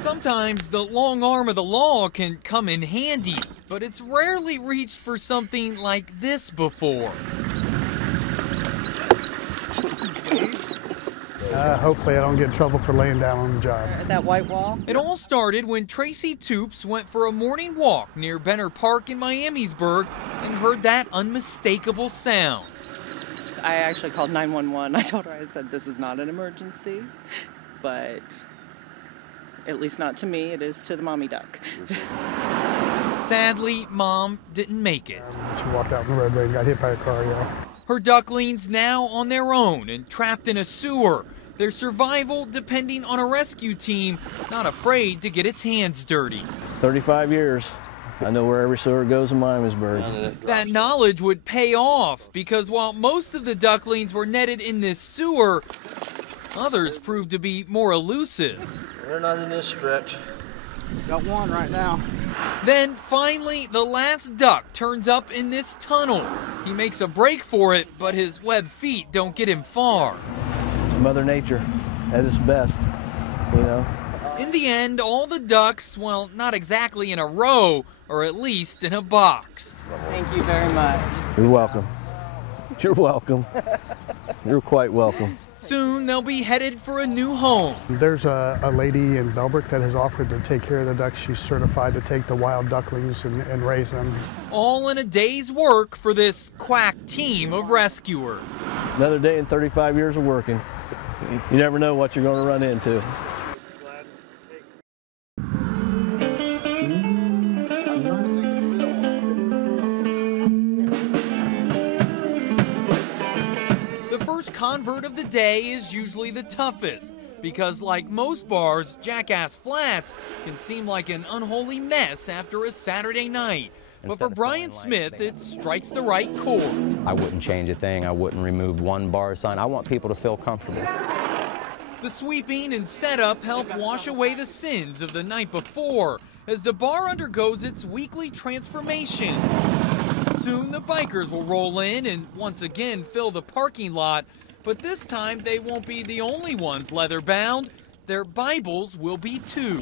Sometimes the long arm of the law can come in handy, but it's rarely reached for something like this before. Hopefully I don't get in trouble for laying down on the job. That white wall? It all started when Tracy Toops went for a morning walk near Benner Park in Miamisburg and heard that unmistakable sound. I actually called 911. I told her, I said, this is not an emergency, but at least not to me, it is to the mommy duck. Sadly, Mom didn't make it. She walked out in the roadway and got hit by a car, yeah. Her ducklings now on their own and trapped in a sewer. Their survival depending on a rescue team not afraid to get its hands dirty. 35 years. I know where every sewer goes in Miamisburg. That knowledge would pay off because while most of the ducklings were netted in this sewer, others proved to be more elusive. They're not in this stretch. Got one right now. Then finally, the last duck turns up in this tunnel. He makes a break for it, but his webbed feet don't get him far. It's Mother Nature at its best, you know. In the end, all the ducks, well, not exactly in a row, or at least in a box. Thank you very much. You're welcome. You're welcome. You're quite welcome. Soon they'll be headed for a new home. There's a lady in Bellbrook that has offered to take care of the ducks. She's certified to take the wild ducklings and raise them. All in a day's work for this quack team of rescuers. Another day and 35 years of working. You never know what you're going to run into. Convert of the day is usually the toughest because, like most bars, Jackass Flats can seem like an unholy mess after a Saturday night. But for Brian Smith, it strikes the right chord. I wouldn't change a thing. I wouldn't remove one bar sign. I want people to feel comfortable. The sweeping and setup help wash away the sins of the night before as the bar undergoes its weekly transformation. Soon the bikers will roll in and once again fill the parking lot. But this time, they won't be the only ones leather-bound. Their Bibles will be too.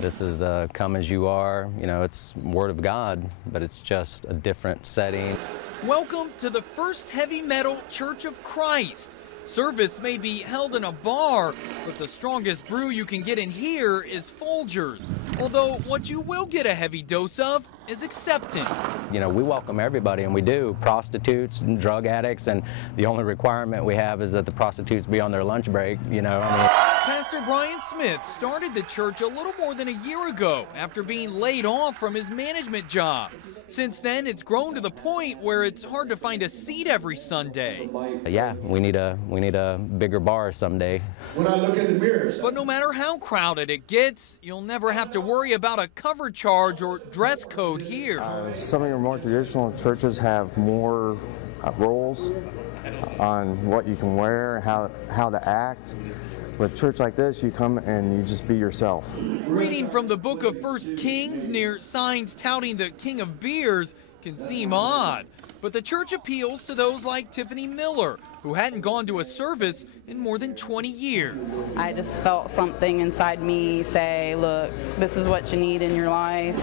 This is come as you are. You know, it's Word of God, but it's just a different setting. Welcome to the First Heavy Metal Church of Christ. Service may be held in a bar, but the strongest brew you can get in here is Folgers. Although what you will get a heavy dose of is acceptance. You know, we welcome everybody, and we do. Prostitutes and drug addicts, and the only requirement we have is that the prostitutes be on their lunch break, you know. I mean, Pastor Brian Smith started the church a little more than a year ago after being laid off from his management job. Since then, it's grown to the point where it's hard to find a seat every Sunday. Yeah, we need a bigger bar someday. When I look at the mirrors. But no matter how crowded it gets, you'll never have to worry about a cover charge or dress code here. Some of your more traditional churches have more rules on what you can wear, how to act. With a church like this, you come and you just be yourself. Reading from the book of 1 Kings near signs touting the king of beers can seem odd. But the church appeals to those like Tiffany Miller, who hadn't gone to a service in more than 20 years. I just felt something inside me say, look, this is what you need in your life.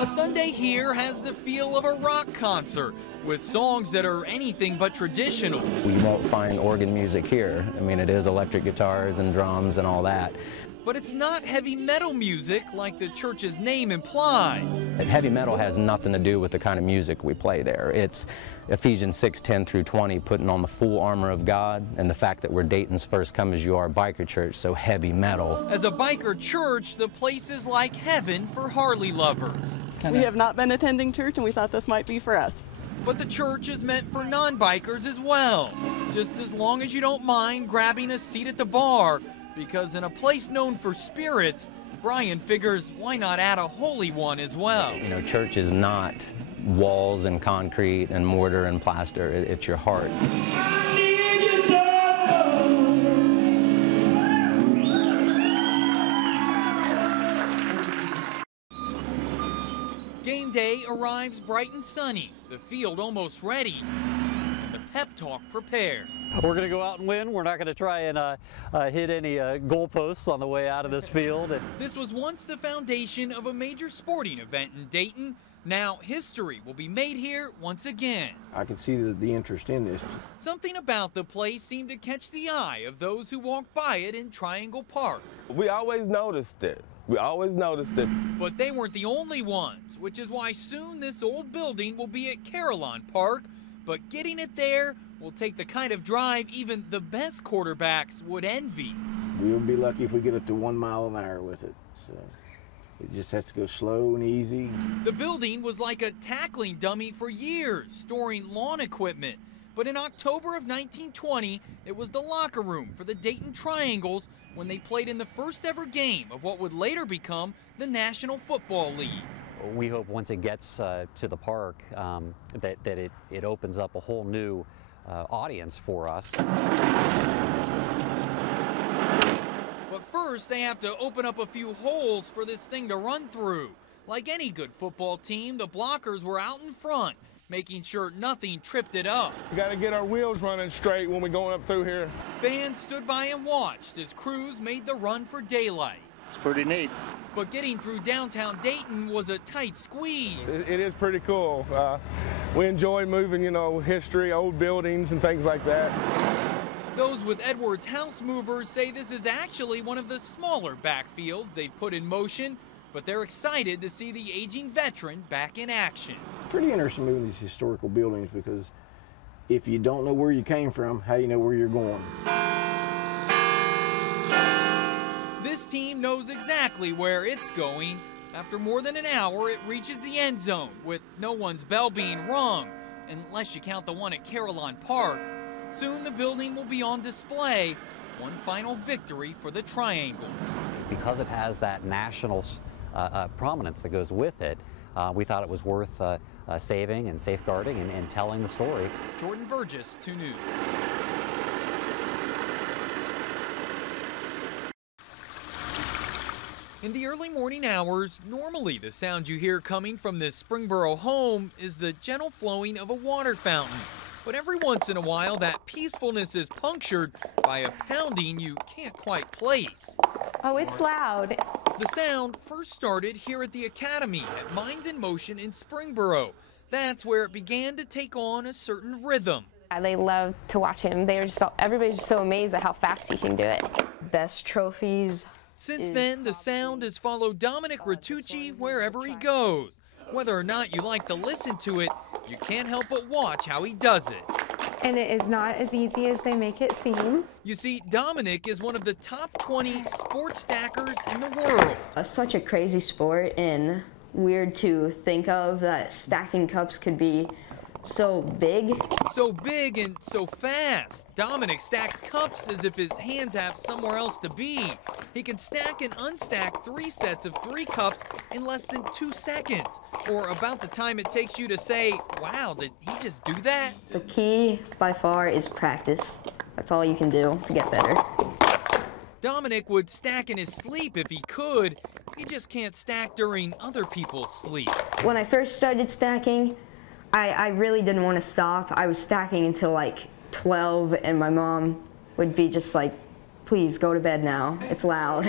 A Sunday here has the feel of a rock concert, with songs that are anything but traditional. You won't find organ music here. I mean, it is electric guitars and drums and all that. But it's not heavy metal music like the church's name implies. Heavy metal has nothing to do with the kind of music we play there. It's Ephesians 6:10 through 20, putting on the full armor of God, and the fact that we're Dayton's first come as you are biker church, so heavy metal. As a biker church, the place is like heaven for Harley lovers. We have not been attending church, and we thought this might be for us. But the church is meant for non-bikers as well, just as long as you don't mind grabbing a seat at the bar. Because in a place known for spirits, Brian figures why not add a holy one as well. You know, church is not walls and concrete and mortar and plaster. It's your heart. Game day arrives bright and sunny, the field almost ready. The pep talk prepared. We're going to go out and win. We're not going to try and hit any goalposts on the way out of this field. This was once the foundation of a major sporting event in Dayton. Now history will be made here once again. I can see the interest in this. Something about the place seemed to catch the eye of those who walked by it in Triangle Park. We always noticed it. We always noticed it. But they weren't the only ones, which is why soon this old building will be at Carillon Park. But getting it there will take the kind of drive even the best quarterbacks would envy. We'll be lucky if we get up to 1 mile an hour with it. So it just has to go slow and easy. The building was like a tackling dummy for years, storing lawn equipment. But in October of 1920, it was the locker room for the Dayton Triangles when they played in the first ever game of what would later become the National Football League. We hope once it gets to the park that it opens up a whole new audience for us. But first, they have to open up a few holes for this thing to run through. Like any good football team, the blockers were out in front, making sure nothing tripped it up. We got to get our wheels running straight when we're going up through here. Fans stood by and watched as crews made the run for daylight. It's pretty neat. But getting through downtown Dayton was a tight squeeze. It is pretty cool. We enjoy moving, history, old buildings and things like that. Those with Edwards house movers say this is actually one of the smaller backfields they've put in motion, but they're excited to see the aging veteran back in action. Pretty interesting moving these historical buildings because if you don't know where you came from, how do you know where you're going? This team knows exactly where it's going. After more than an hour, it reaches the end zone with no one's bell being rung, unless you count the one at Carillon Park. Soon the building will be on display. One final victory for the Triangle. Because it has that national prominence that goes with it, we thought it was worth saving and safeguarding and telling the story. Jordan Burgess, 2 News. In the early morning hours, normally the sound you hear coming from this Springboro home is the gentle flowing of a water fountain. But every once in a while, that peacefulness is punctured by a pounding you can't quite place. Oh, it's loud. The sound first started here at the Academy at Minds in Motion in Springboro. That's where it began to take on a certain rhythm. They love to watch him. Everybody's just so amazed at how fast he can do it. Best trophies. Since then, the sound has followed Dominic Ratucci wherever he goes. Whether or not you like to listen to it, you can't help but watch how he does it. And it is not as easy as they make it seem. You see, Dominic is one of the top 20 sports stackers in the world. It's such a crazy sport and weird to think of that stacking cups could be so big. So big and so fast. Dominic stacks cups as if his hands have somewhere else to be. He can stack and unstack 3 sets of 3 cups in less than 2 seconds, or about the time it takes you to say, wow, did he just do that? The key by far is practice. That's all you can do to get better. Dominic would stack in his sleep if he could. He just can't stack during other people's sleep. When I first started stacking, I really didn't want to stop. I was stacking until like 12, and my mom would be just like, please go to bed now, it's loud.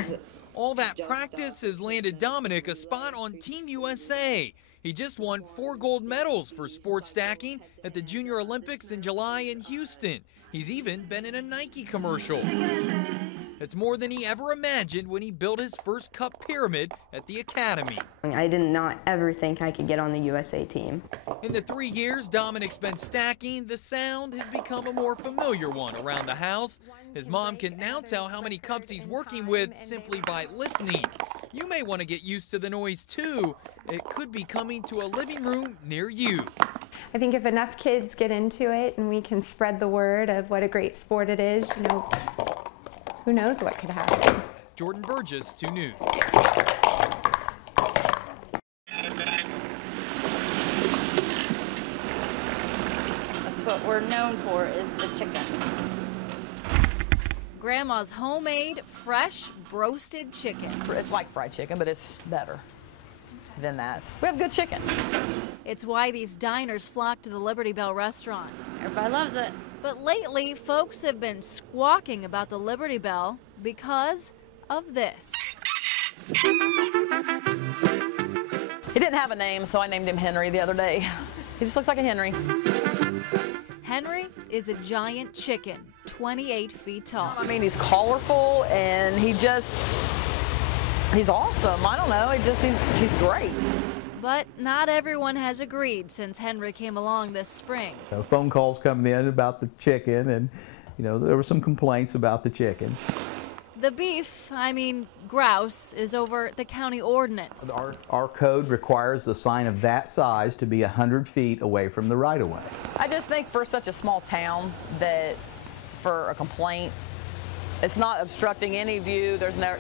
All that practice has landed Dominic a spot on Team USA. He just won 4 gold medals for sports stacking at the Junior Olympics in July in Houston. He's even been in a Nike commercial. It's more than he ever imagined when he built his first cup pyramid at the Academy. I did not ever think I could get on the USA team. In the 3 years Dominic's been stacking, the sound has become a more familiar one around the house. His mom can now tell how many cups he's working with simply by listening. You may want to get used to the noise too. It could be coming to a living room near you. I think if enough kids get into it and we can spread the word of what a great sport it is, who knows what could happen. Jordan Burgess, 2 News. That's what we're known for, is the chicken. Grandma's homemade, fresh, roasted chicken. It's like fried chicken, but it's better. than that. We have good chicken. It's why these diners flock to the Liberty Bell restaurant. Everybody loves it. But lately, folks have been squawking about the Liberty Bell because of this. He didn't have a name, so I named him Henry the other day. He just looks like a Henry. Henry is a giant chicken, 28 feet tall. I mean, he's colorful and he's awesome. I don't know, he's great. But not everyone has agreed since Henry came along this spring. Phone calls coming in about the chicken, and there were some complaints about the chicken. The beef, grouse, is over the county ordinance. Our code requires a sign of that size to be 100 feet away from the right-of-way. I just think for such a small town that for a complaint, it's not obstructing any view. There's no,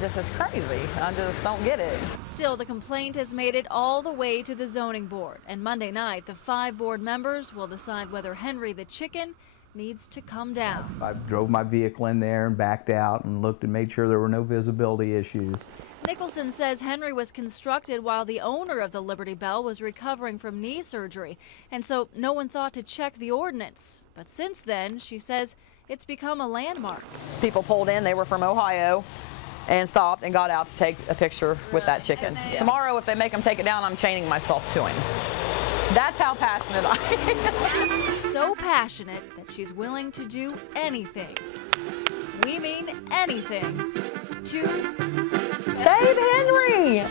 just it's crazy. I just don't get it. Still, the complaint has made it all the way to the zoning board. And Monday night, the 5 board members will decide whether Henry the chicken needs to come down. I drove my vehicle in there and backed out and looked and made sure there were no visibility issues. Nicholson says Henry was constructed while the owner of the Liberty Bell was recovering from knee surgery, and so no one thought to check the ordinance. But since then, she says, it's become a landmark. People pulled in, they were from Ohio, and stopped and got out to take a picture with that chicken. Yeah. Tomorrow, if they make him take it down, I'm chaining myself to him. That's how passionate I am. So passionate that she's willing to do anything. We mean anything to save Henry.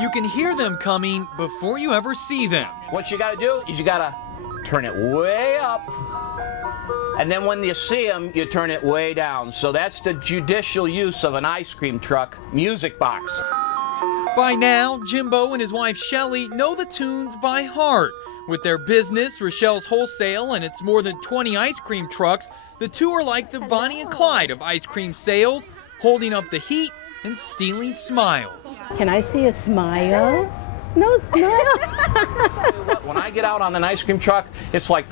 You can hear them coming before you ever see them. What you got to do is you got to turn it way up, and then when you see them, you turn it way down. So that's the judicial use of an ice cream truck music box. By now, Jimbo and his wife Shelly know the tunes by heart. With their business, Rochelle's Wholesale, and its more than 20 ice cream trucks, the two are like the Bonnie and Clyde of ice cream sales, holding up the heat and stealing smiles. Can I see a smile? No smile. When I get out on an ice cream truck, it's like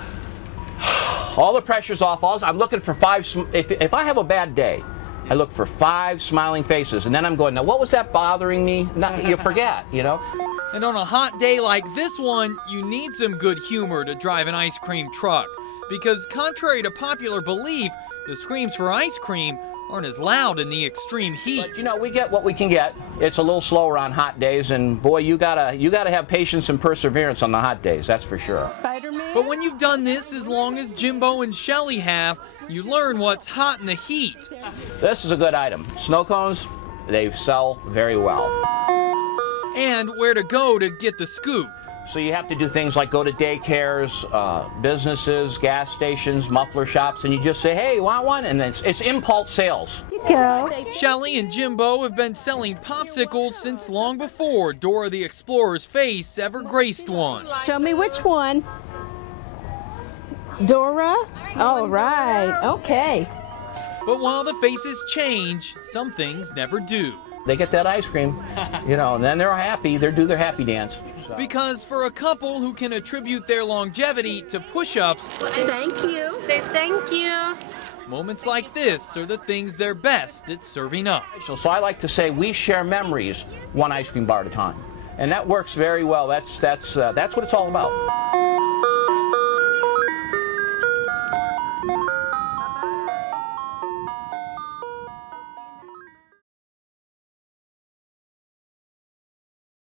all the pressure's off. I'm looking for 5. If I have a bad day, I look for 5 smiling faces, and then I'm going, now what was that bothering me? You forget, And on a hot day like this one, you need some good humor to drive an ice cream truck. Because contrary to popular belief, the screams for ice cream aren't as loud in the extreme heat. But we get what we can get. It's a little slower on hot days, and boy, you gotta have patience and perseverance on the hot days, that's for sure. Spider-Man? But when you've done this as long as Jimbo and Shelly have, you learn what's hot in the heat. This is a good item. Snow cones, they sell very well. And where to go to get the scoop. So you have to do things like go to daycares, businesses, gas stations, muffler shops, and you just say, hey, want one? And then it's impulse sales. Shelly and Jimbo have been selling popsicles since long before Dora the Explorer's face ever graced one. Show me which one. Dora? All right, okay. But while the faces change, some things never do. They get that ice cream, and then they're happy. They do their happy dance. So. Because for a couple who can attribute their longevity to push-ups, thank you. Say thank you. Moments like this are the things they're best at serving up. So I like to say we share memories 1 ice cream bar at a time. And that works very well. That's what it's all about.